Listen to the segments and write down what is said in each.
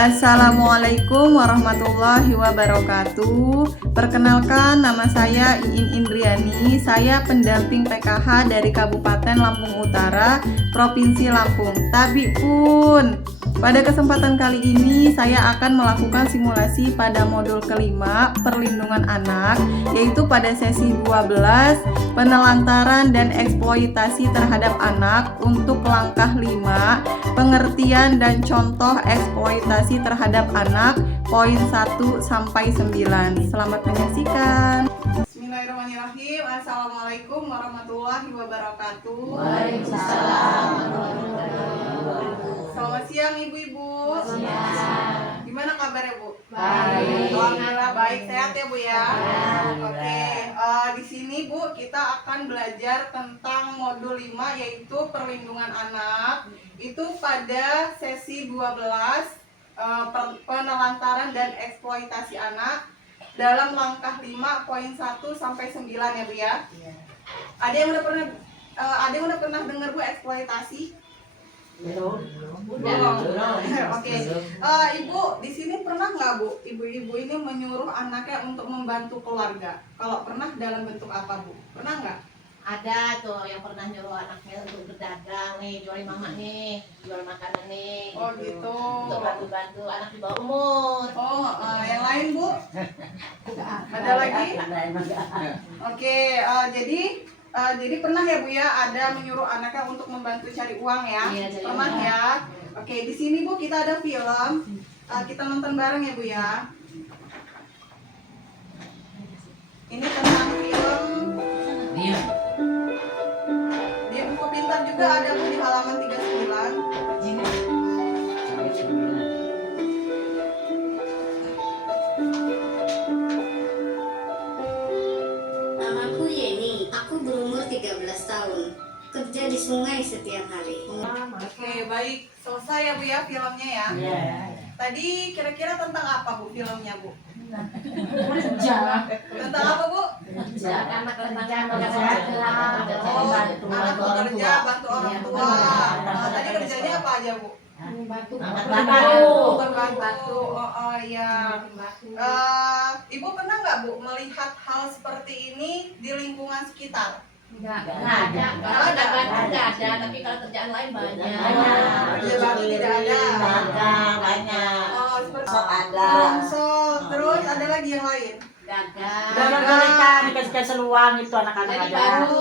Assalamualaikum warahmatullahi wabarakatuh. Perkenalkan, nama saya Iin Indriani. Saya pendamping PKH dari Kabupaten Lampung Utara, Provinsi Lampung. Tapi pun, pada kesempatan kali ini saya akan melakukan simulasi pada modul kelima perlindungan anak, yaitu pada sesi 12 penelantaran dan eksploitasi terhadap anak untuk langkah 5 pengertian dan contoh eksploitasi terhadap anak poin 1 sampai 9. Selamat menyaksikan. Bismillahirrahmanirrahim. Assalamualaikum warahmatullahi wabarakatuh. Waalaikumsalam warahmatullahi wabarakatuh. Selamat siang ibu-ibu. Siang. Gimana kabarnya Bu? Baik. Alhamdulillah baik, sehat ya Bu ya. Alhamdulillah. Oke, di sini Bu kita akan belajar tentang modul 5 yaitu perlindungan anak. Itu pada sesi 12 penelantaran dan eksploitasi anak dalam langkah 5 poin 1 sampai 9 ya Bu ya. Ada yang udah pernah dengar Bu eksploitasi? Belum. Oke. Ibu di sini pernah nggak Bu, ibu-ibu ini menyuruh anaknya untuk membantu keluarga? Kalau pernah, dalam bentuk apa Bu? Pernah nggak? Ada tuh yang pernah nyuruh anaknya untuk berdagang nih, jualin mama nih, jual makanan nih. Oh gitu. Untuk bantu-bantu anak di bawah umur. Oh, yang lain Bu? Ada lagi? Oke, jadi pernah ya Bu ya ada menyuruh anaknya untuk membantu cari uang ya? Iya, cari Pernah uang. ya? Oke, di sini Bu kita ada film. Kita nonton bareng ya Bu ya. Ini tentang film. Di buku pintar juga ada Bu di halaman 39. Namaku Yeni, aku berumur 13 tahun. Kerja di sungai setiap hari. Oke, baik. Selesai ya Bu ya filmnya ya. Tadi kira-kira tentang apa Bu filmnya Bu? Tentang apa Bu? Anak Oh, bantu anak orang bekerja tua. bantu orang Iya, tua. benar. Tadi kerjanya apa aja Bu? Bantu. Bantu. Oh iya. Ibu pernah nggak Bu melihat hal seperti ini di lingkungan sekitar? Nggak ada. Kalau ada bantu nggak ada, tapi kalau kerjaan lain banyak. Kerja bantu tidak ada. Banyak. Oh, seperti Ada. rongsok. Terus ada lagi yang lain? Dagang. Dagang gorengan dikasih seluang itu anak-anak Jadi ada. baru.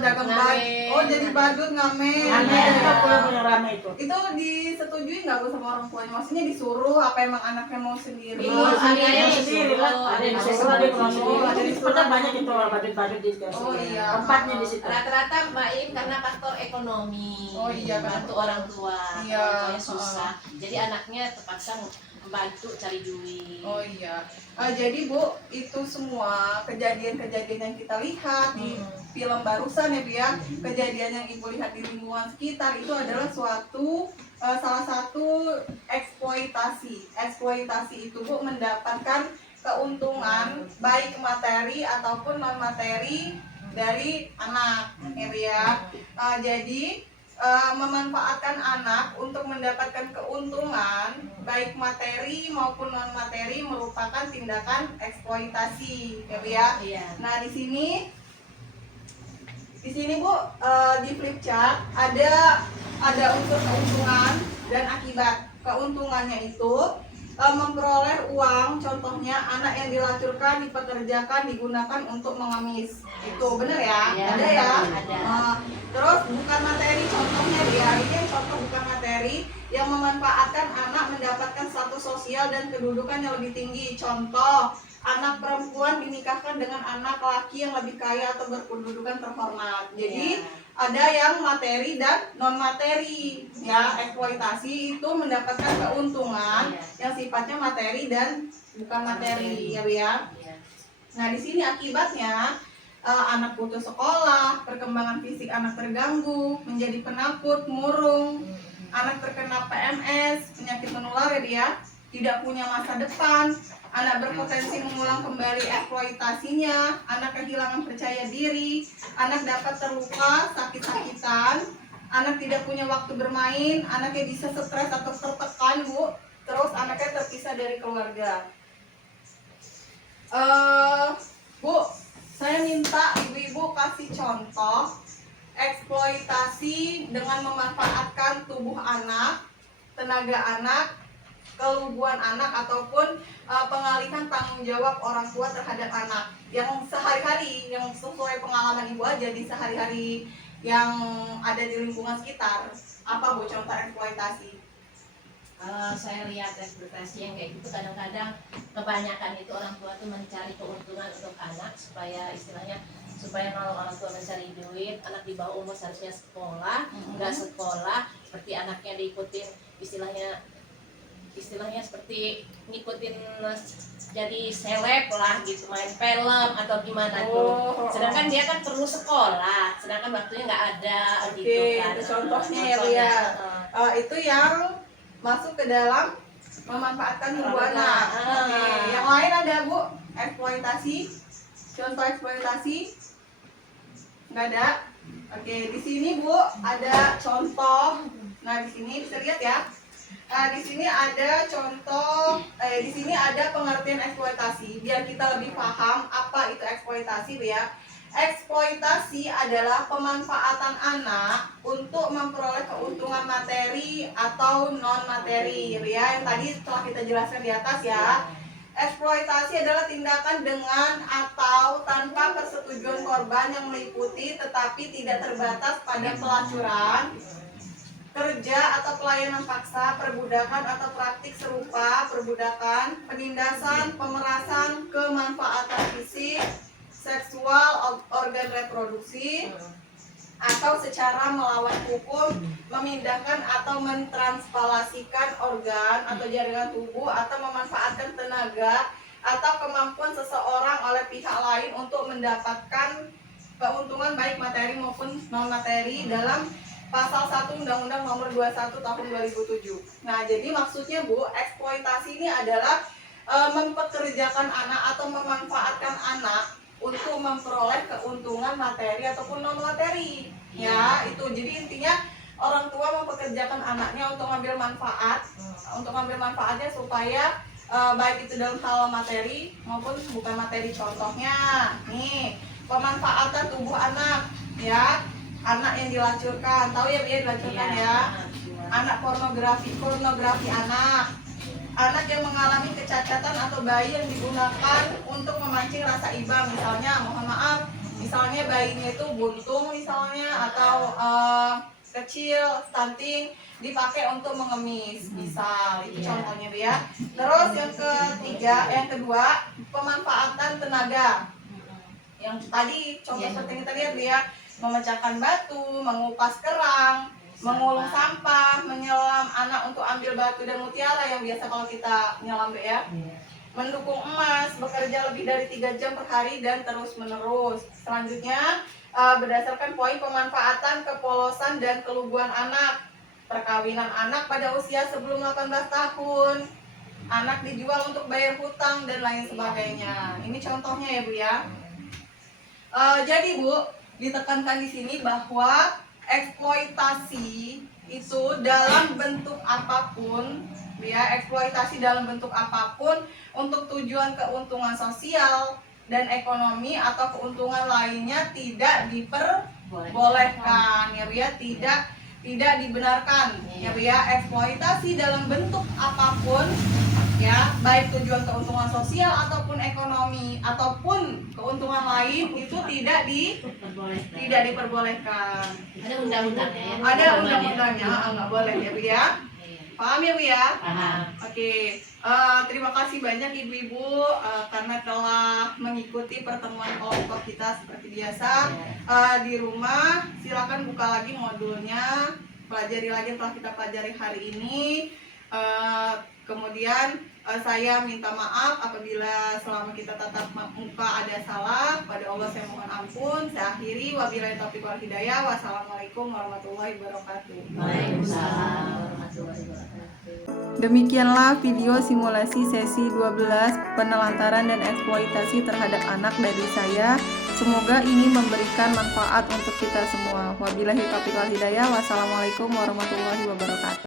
Dagang Ngamen. badut. Oh, jadi badut ngamen. Ngamen itu punya rame itu. Itu disetujui nggak Bu sama orang tuanya? Maksudnya disuruh apa emang anaknya mau sendiri? Iya, Ada ada yang yang sendiri lah, ada yang disuruh, ada yang pulang sendiri. ada yang Jadi sebenarnya banyak itu orang badut-badut di situ. Oh, iya. Tempatnya di situ. Rata-rata Mbak Im karena faktor ekonomi. Oh, iya, bantu orang tua. Iya. Orang tuanya susah. Jadi anaknya terpaksa membantu cari duit. Oh iya. Jadi Bu, itu semua kejadian-kejadian yang kita lihat di film barusan ya Bu ya, kejadian yang Ibu lihat di lingkungan sekitar itu adalah salah satu eksploitasi. Eksploitasi itu Bu mendapatkan keuntungan baik materi ataupun non materi dari anak ya Bu ya. Jadi memanfaatkan anak untuk mendapatkan keuntungan baik materi maupun non materi merupakan tindakan eksploitasi ya Bu ya. Iya. Nah di sini Bu di flip chart ada unsur keuntungan dan akibat. Keuntungannya itu memperoleh uang, contohnya anak yang dilacurkan, dipekerjakan, digunakan untuk mengemis. Itu benar ya? Iya, Ada ya? ada. Terus bukan materi, contohnya dia ini yang contoh bukan materi yang memanfaatkan anak mendapatkan status sosial dan kedudukan yang lebih tinggi. Contoh, anak perempuan dinikahkan dengan anak laki yang lebih kaya atau berkedudukan terhormat. Jadi ada yang materi dan non materi ya. Eksploitasi itu mendapatkan keuntungan yang sifatnya materi dan bukan materi ya Bu ya. Nah di sini akibatnya anak putus sekolah, perkembangan fisik anak terganggu, menjadi penakut, murung, anak terkena PMS, penyakit menular ya dia, tidak punya masa depan, anak berpotensi mengulang kembali eksploitasinya, anak kehilangan percaya diri, anak dapat terluka, sakit-sakitan, anak tidak punya waktu bermain, anaknya bisa stres atau tertekan Bu, terus anaknya terpisah dari keluarga. Bu, saya minta ibu-ibu kasih contoh eksploitasi dengan memanfaatkan tubuh anak, tenaga anak, keluguan anak, ataupun pengalihan tanggung jawab orang tua terhadap anak yang sehari-hari, yang sesuai pengalaman ibu aja di sehari-hari yang ada di lingkungan sekitar. Apa Bu contoh eksploitasi? Kalau saya lihat ekspektasi yang kayak gitu, kadang-kadang kebanyakan itu orang tua tuh mencari keuntungan untuk anak supaya istilahnya supaya kalau orang tua mencari duit, anak di bawah umur seharusnya sekolah, nggak sekolah, seperti anaknya diikutin istilahnya seperti ngikutin jadi seleb lah gitu, main film atau gimana tuh. Sedangkan dia kan perlu sekolah, sedangkan waktunya nggak ada gitu kan. Itu contohnya ya Bu ya. Itu yang masuk ke dalam memanfaatkan tubuh anak. Yang lain ada Bu, eksploitasi. Contoh eksploitasi nggak ada. Di sini Bu ada contoh. Nah di sini bisa lihat ya. Di sini ada contoh. Di sini ada pengertian eksploitasi. Biar kita lebih paham apa itu eksploitasi Bu ya. Eksploitasi adalah pemanfaatan anak untuk memperoleh keuntungan materi atau non materi ya, yang tadi telah kita jelaskan di atas ya. Eksploitasi adalah tindakan dengan atau tanpa persetujuan korban yang meliputi tetapi tidak terbatas pada pelacuran, kerja atau pelayanan paksa, perbudakan atau praktik serupa perbudakan, penindasan, pemerasan, kemanfaatan fisik, seksual, organ reproduksi, atau secara melawan hukum memindahkan atau mentransplantasikan organ atau jaringan tubuh atau memanfaatkan tenaga atau kemampuan seseorang oleh pihak lain untuk mendapatkan keuntungan baik materi maupun non materi dalam Pasal 1 Undang-Undang Nomor 21 Tahun 2007. Nah, jadi maksudnya Bu, eksploitasi ini adalah mempekerjakan anak atau memanfaatkan anak untuk memperoleh keuntungan materi ataupun non materi ya. Itu jadi intinya orang tua mempekerjakan anaknya untuk mengambil manfaatnya supaya baik itu dalam hal materi maupun bukan materi. Contohnya nih, pemanfaatan tubuh anak ya, anak yang dilacurkan, tahu ya biar dilacurkan ya, anak pornografi anak yang mengalami kecacatan atau bayi yang digunakan untuk memancing rasa iba, misalnya mohon maaf, misalnya bayinya itu buntung misalnya atau kecil, stunting, dipakai untuk mengemis, bisa itu contohnya Bu ya. Terus yang kedua, pemanfaatan tenaga. Yang tadi contoh seperti yang kita lihat Bu ya, memecahkan batu, mengupas kerang, mengulung sampah, menyelam anak untuk ambil batu dan mutiara yang biasa kalau kita nyelam ya. Mendukung emas, bekerja lebih dari 3 jam per hari dan terus menerus. Selanjutnya berdasarkan poin pemanfaatan, kepolosan dan keluguan anak, perkawinan anak pada usia sebelum 18 tahun, anak dijual untuk bayar hutang dan lain sebagainya. Ini contohnya ya Bu ya. Jadi Bu, ditekankan di sini bahwa eksploitasi itu dalam bentuk apapun ya, eksploitasi dalam bentuk apapun untuk tujuan keuntungan sosial dan ekonomi atau keuntungan lainnya tidak diperbolehkan ya Bu ya, tidak dibenarkan ya Bu ya. Eksploitasi dalam bentuk apapun ya, baik tujuan keuntungan sosial ataupun ekonomi ataupun keuntungan lain itu tidak diperbolehkan. Ada undang-undangnya ya? Ada undang-undangnya, nggak boleh ya Bu ya. Paham ya Bu ya? Paham. Oke, terima kasih banyak ibu-ibu karena telah mengikuti pertemuan kelompok kita seperti biasa. Di rumah silakan buka lagi modulnya, pelajari lagi yang telah kita pelajari hari ini. Kemudian saya minta maaf apabila selama kita tatap muka ada salah. Pada Allah saya mohon ampun. Saya akhiri, wabillahi taufiq wal hidayah. Wassalamualaikum warahmatullahi wabarakatuh. Waalaikumsalam warahmatullahi wabarakatuh. Demikianlah video simulasi sesi 12 penelantaran dan eksploitasi terhadap anak dari saya. Semoga ini memberikan manfaat untuk kita semua. Wabillahi taufiq wal hidayah. Wassalamualaikum warahmatullahi wabarakatuh.